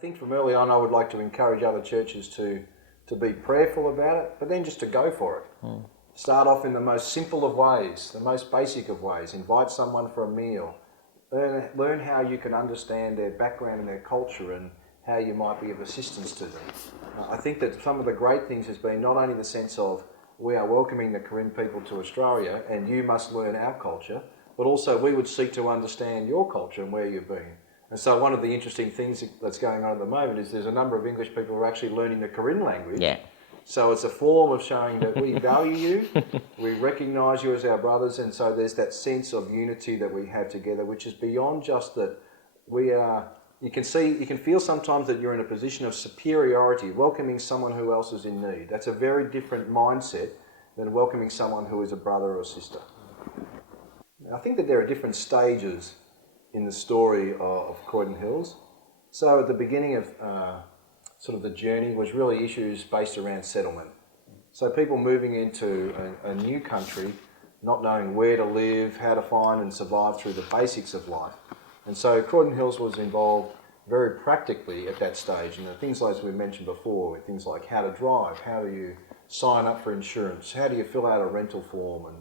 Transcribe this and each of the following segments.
think from early on I would like to encourage other churches to be prayerful about it, but then just to go for it. Start off in the most simple of ways, the most basic of ways. Invite someone for a meal. Learn how you can understand their background and their culture and how you might be of assistance to them. I think that some of the great things has been not only the sense of we are welcoming the Karen people to Australia and you must learn our culture, but also we would seek to understand your culture and where you've been. And so one of the interesting things that's going on at the moment is there's a number of English people who are actually learning the Karen language. Yeah. So it's a form of showing that we value you, we recognise you as our brothers, and so there's that sense of unity that we have together, which is beyond just that we are. You can feel sometimes that you're in a position of superiority, welcoming someone who else is in need. That's a very different mindset than welcoming someone who is a brother or sister. I think that there are different stages in the story of Croydon Hills. So at the beginning of sort of the journey was really issues based around settlement. So people moving into a new country, not knowing where to live, how to find and survive through the basics of life. And so Croydon Hills was involved very practically at that stage. And the things like we mentioned before, things like how to drive, how do you sign up for insurance, how do you fill out a rental form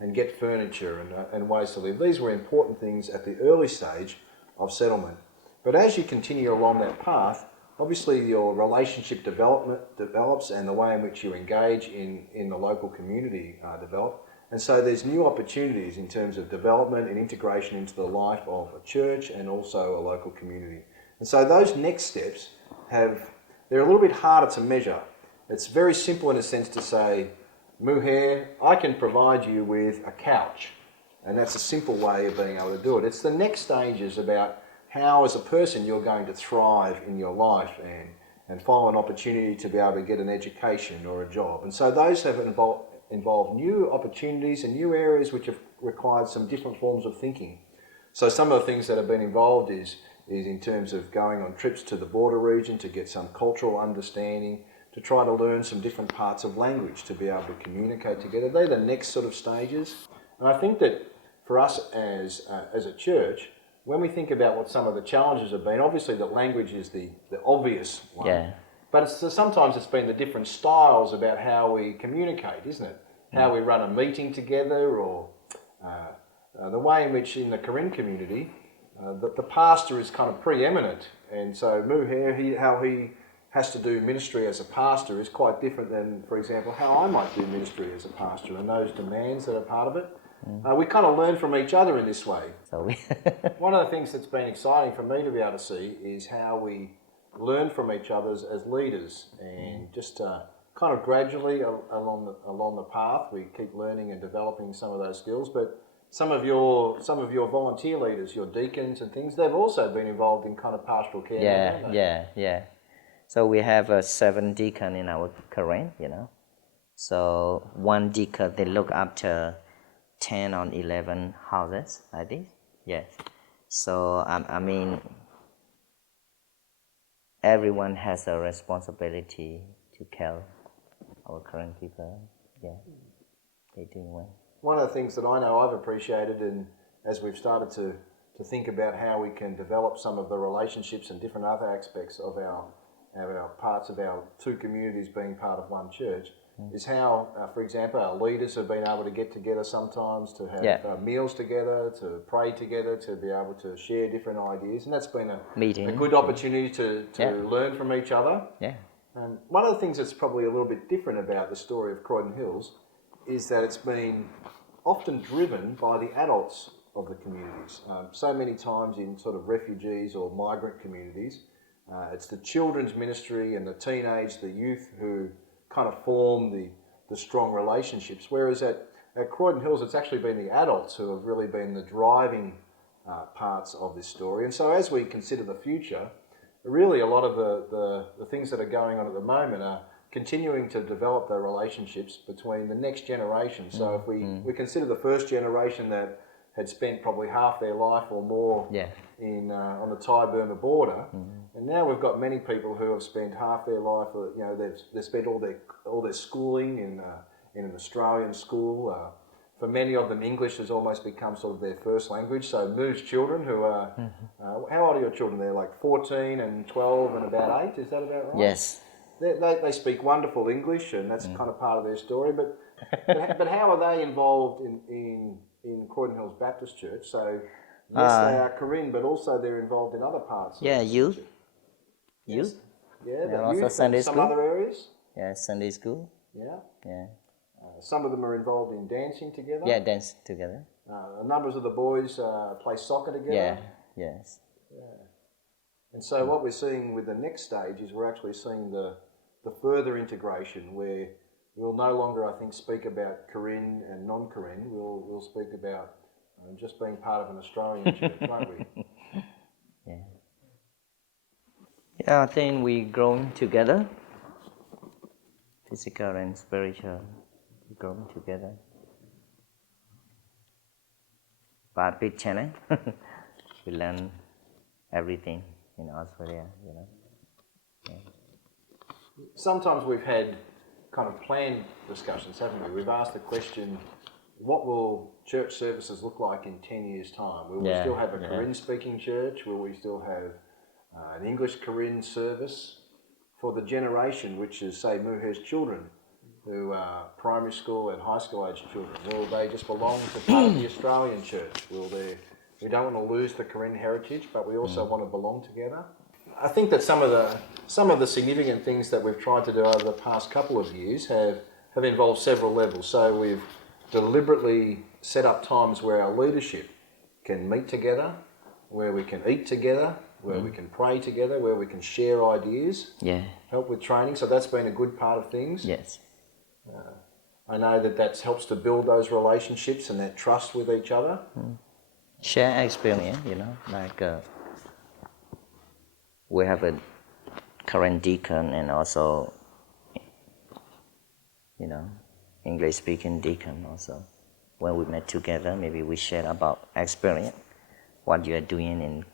and get furniture and ways to live. These were important things at the early stage of settlement. But as you continue along that path, obviously your relationship develops and the way in which you engage in the local community develop. And so there's new opportunities in terms of development and integration into the life of a church and also a local community. And so those next steps they're a little bit harder to measure. It's very simple in a sense to say, Moo Hei, I can provide you with a couch. And that's a simple way of being able to do it. It's the next stages about how as a person you're going to thrive in your life and find an opportunity to be able to get an education or a job. And so those have involved new opportunities and new areas which have required some different forms of thinking. So some of the things that have been involved is in terms of going on trips to the border region to get some cultural understanding, to try to learn some different parts of language to be able to communicate together. They're the next sort of stages. And I think that for us as a church, when we think about what some of the challenges have been, obviously that language is the obvious one. Yeah. But sometimes it's been the different styles about how we communicate, isn't it? How we run a meeting together, or the way in which in the Karen community, the pastor is kind of preeminent. And so Moo Hei, how he has to do ministry as a pastor is quite different than, for example, how I might do ministry as a pastor and those demands that are part of it. We kind of learn from each other in this way. One of the things that's been exciting for me to be able to see is how we learn from each other as leaders, and just kind of gradually along the path we keep learning and developing some of those skills. But some of your volunteer leaders, your deacons and things, they've also been involved in kind of pastoral care. Yeah. So we have 7 deacons in our Karen, So one deacon, they look after 10 or 11 houses, I think. Yes. So, I mean, everyone has a responsibility to care our current people. Yeah, they're doing well. One of the things that I know I've appreciated, and as we've started to think about how we can develop some of the relationships and different other aspects of our parts of our 2 communities being part of one church, is how, for example, our leaders have been able to get together sometimes to have meals together, to pray together, to be able to share different ideas. And that's been a good opportunity to learn from each other. Yeah. And one of the things that's probably a little bit different about the story of Croydon Hills is that it's been often driven by the adults of the communities. So many times in sort of refugees or migrant communities, it's the children's ministry and the youth who kind of form the strong relationships, whereas at Croydon Hills it's actually been the adults who have really been the driving parts of this story. And so as we consider the future, really a lot of the things that are going on at the moment are continuing to develop the relationships between the next generation. So if we consider the first generation that had spent probably half their life or more on the Thai-Burma border, and now we've got many people who have spent half their life, they've spent all their schooling in an Australian school. for many of them, English has almost become sort of their first language. So Moo's children, who are, how old are your children? They're like 14 and 12 and about 8, is that about right? Yes. They speak wonderful English, and that's kind of part of their story. But how are they involved in Croydon Hills Baptist Church? So yes, they are Korean, but also they're involved in other parts. Yeah, of the youth. church. Youth. Yeah, And the also youth Sunday and some school. other areas. Yeah, Sunday school. Yeah. Yeah. Some of them are involved in dancing together. Yeah, dance together. Numbers of the boys play soccer together. Yeah. Yes. And so what we're seeing with the next stage is we're actually seeing the further integration where we'll no longer, I think, speak about Korean and non-Korean. We'll speak about just being part of an Australian church, won't we? Yeah. Yeah, I think we growing together, physical and spiritual, growing together. But big challenge. We learn everything in Australia, you know. Yeah. Sometimes we've had kind of planned discussions, haven't we? We've asked the question, what will church services look like in 10 years' time? Will we still have a Korean-speaking church? Will we still have an English-Korean service? For the generation, which is, say, Moo Hei's children, who are primary school and high school age children, will they just belong to part of the Australian church? We don't want to lose the Korean heritage, but we also want to belong together. I think that some of the significant things that we've tried to do over the past couple of years have involved several levels. So we've deliberately set up times where our leadership can meet together, where we can eat together, where we can pray together, where we can share ideas, help with training. So that's been a good part of things. Yes. I know that helps to build those relationships and that trust with each other. Share experience, you know, like we have a current deacon and also, you know, English-speaking deacon also. When we met together, maybe we share about experience, what you are doing in,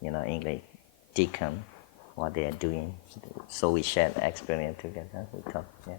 you know, English deacon, what they are doing. So we share experience together. We talk, yeah.